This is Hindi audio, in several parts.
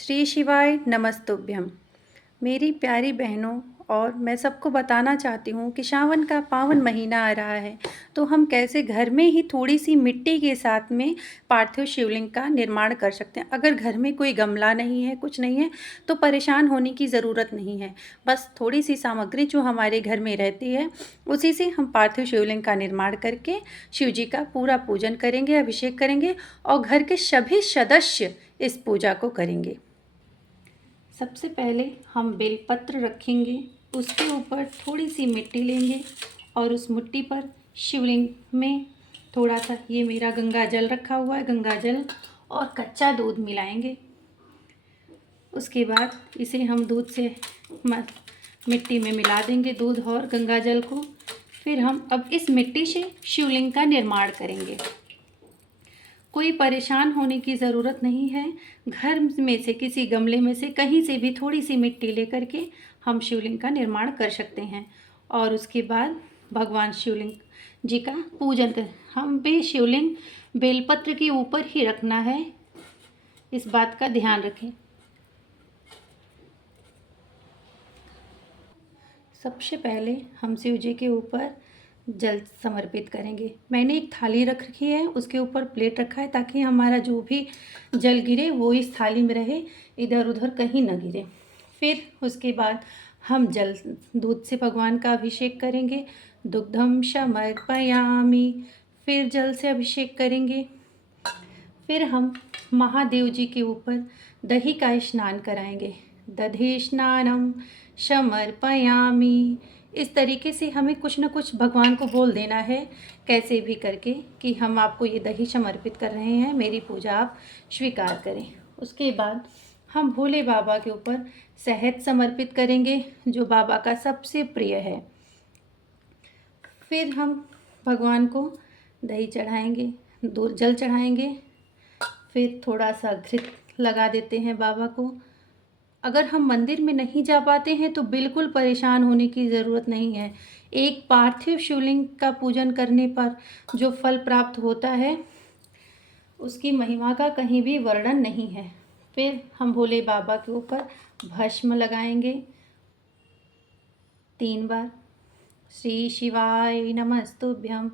श्री शिवाय नमस्तुभ्यम। मेरी प्यारी बहनों, और मैं सबको बताना चाहती हूँ कि सावन का पावन महीना आ रहा है, तो हम कैसे घर में ही थोड़ी सी मिट्टी के साथ में पार्थिव शिवलिंग का निर्माण कर सकते हैं। अगर घर में कोई गमला नहीं है, कुछ नहीं है, तो परेशान होने की ज़रूरत नहीं है। बस थोड़ी सी सामग्री जो हमारे घर में रहती है, उसी से हम पार्थिव शिवलिंग का निर्माण करके शिव जी का पूरा पूजन करेंगे, अभिषेक करेंगे और घर के सभी सदस्य इस पूजा को करेंगे। सबसे पहले हम बेलपत्र रखेंगे, उसके ऊपर थोड़ी सी मिट्टी लेंगे और उस मिट्टी पर शिवलिंग में थोड़ा सा ये मेरा गंगा जल रखा हुआ है, गंगा जल और कच्चा दूध मिलाएंगे। उसके बाद इसे हम दूध से मिट्टी में मिला देंगे, दूध और गंगा जल को। फिर हम अब इस मिट्टी से शिवलिंग का निर्माण करेंगे। कोई परेशान होने की ज़रूरत नहीं है। घर में से किसी गमले में से कहीं से भी थोड़ी सी मिट्टी लेकर के हम शिवलिंग का निर्माण कर सकते हैं और उसके बाद भगवान शिवलिंग जी का पूजन कर। हम भी शिवलिंग बेलपत्र के ऊपर ही रखना है, इस बात का ध्यान रखें। सबसे पहले हम शिव जी के ऊपर जल समर्पित करेंगे। मैंने एक थाली रख रखी है, उसके ऊपर प्लेट रखा है ताकि हमारा जो भी जल गिरे वो इस थाली में रहे, इधर उधर कहीं न गिरे। फिर उसके बाद हम दूध से भगवान का अभिषेक करेंगे। दुग्धम समर्पयामि। फिर जल से अभिषेक करेंगे। फिर हम महादेव जी के ऊपर दही का स्नान कराएंगे। दधि स्नानम समर्पयामि। इस तरीके से हमें कुछ न कुछ भगवान को बोल देना है, कैसे भी करके, कि हम आपको ये दही समर्पित कर रहे हैं, मेरी पूजा आप स्वीकार करें। उसके बाद हम भोले बाबा के ऊपर शहद समर्पित करेंगे, जो बाबा का सबसे प्रिय है। फिर हम भगवान को दही चढ़ाएंगे, दूध जल चढ़ाएंगे। फिर थोड़ा सा घृत लगा देते हैं बाबा को। अगर हम मंदिर में नहीं जा पाते हैं तो बिल्कुल परेशान होने की ज़रूरत नहीं है। एक पार्थिव शिवलिंग का पूजन करने पर जो फल प्राप्त होता है, उसकी महिमा का कहीं भी वर्णन नहीं है। फिर हम भोले बाबा के ऊपर भस्म लगाएंगे 3 बार। श्री शिवाय नमस्तुभ्यं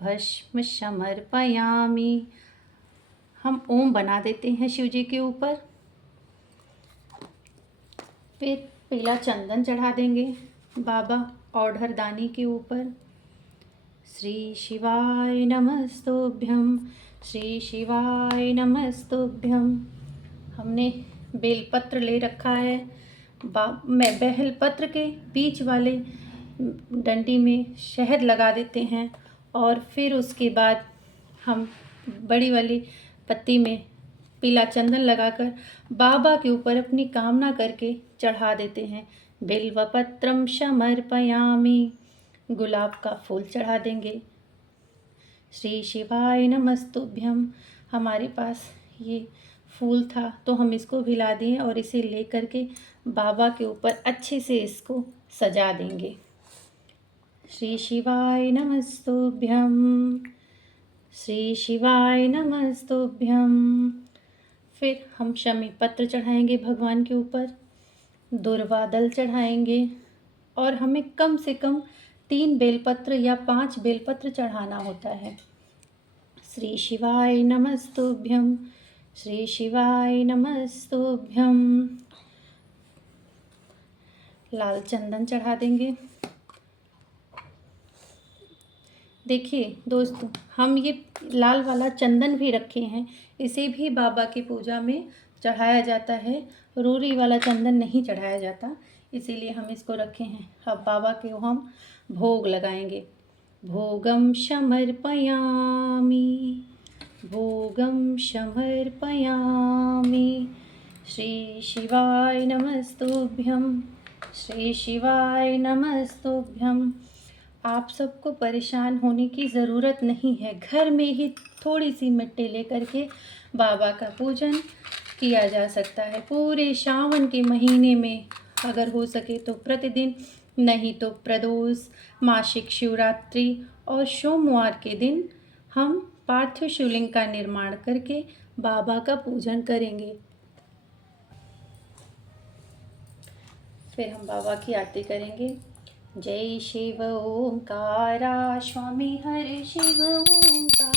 भस्म समर्पयामि। हम ओम बना देते हैं शिव जी के ऊपर। फिर पीला चंदन चढ़ा देंगे बाबा औढ़रदानी के ऊपर। श्री शिवाय नमस्तुभ्यं, श्री शिवाय नमस्तुभ्यं। हमने बेलपत्र ले रखा है। मैं बेलपत्र के बीच वाले डंडी में शहद लगा देते हैं और फिर उसके बाद हम बड़ी वाली पत्ती में पीला चंदन लगाकर बाबा के ऊपर अपनी कामना करके चढ़ा देते हैं। बिल्वपत्रम समर्पयामि। गुलाब का फूल चढ़ा देंगे। श्री शिवाय नमस्तुभ्यं। हमारे पास ये फूल था तो हम इसको भी ला दिए और इसे ले करके बाबा के ऊपर अच्छे से इसको सजा देंगे। श्री शिवाय नमस्तुभ्यं, श्री शिवाय नमस्तुभ्यं। फिर हम शमी पत्र चढ़ाएंगे भगवान के ऊपर, दुर्वादल चढ़ाएंगे और हमें कम से कम 3 बेलपत्र या 5 बेलपत्र चढ़ाना होता है। श्री शिवाय नमस्तुभ्यं, श्री शिवाय नमस्तुभ्यं। लाल चंदन चढ़ा देंगे। देखिए दोस्तों, हम ये लाल वाला चंदन भी रखे हैं, इसे भी बाबा की पूजा में चढ़ाया जाता है। रोरी वाला चंदन नहीं चढ़ाया जाता, इसीलिए हम इसको रखे हैं। अब बाबा के हम भोग लगाएंगे। भोगम समर्पयामि, भोगम समर्पयामि। श्री शिवाय नमस्तुभ्यं, श्री शिवाय नमस्तुभ्यं। आप सबको परेशान होने की ज़रूरत नहीं है। घर में ही थोड़ी सी मिट्टी लेकर के बाबा का पूजन किया जा सकता है। पूरे सावन के महीने में अगर हो सके तो प्रतिदिन, नहीं तो प्रदोष, मासिक शिवरात्रि और सोमवार के दिन हम पार्थिव शिवलिंग का निर्माण करके बाबा का पूजन करेंगे। फिर हम बाबा की आरती करेंगे। जय शिव ओंकारा स्वामी हरे शिव ओंकारा,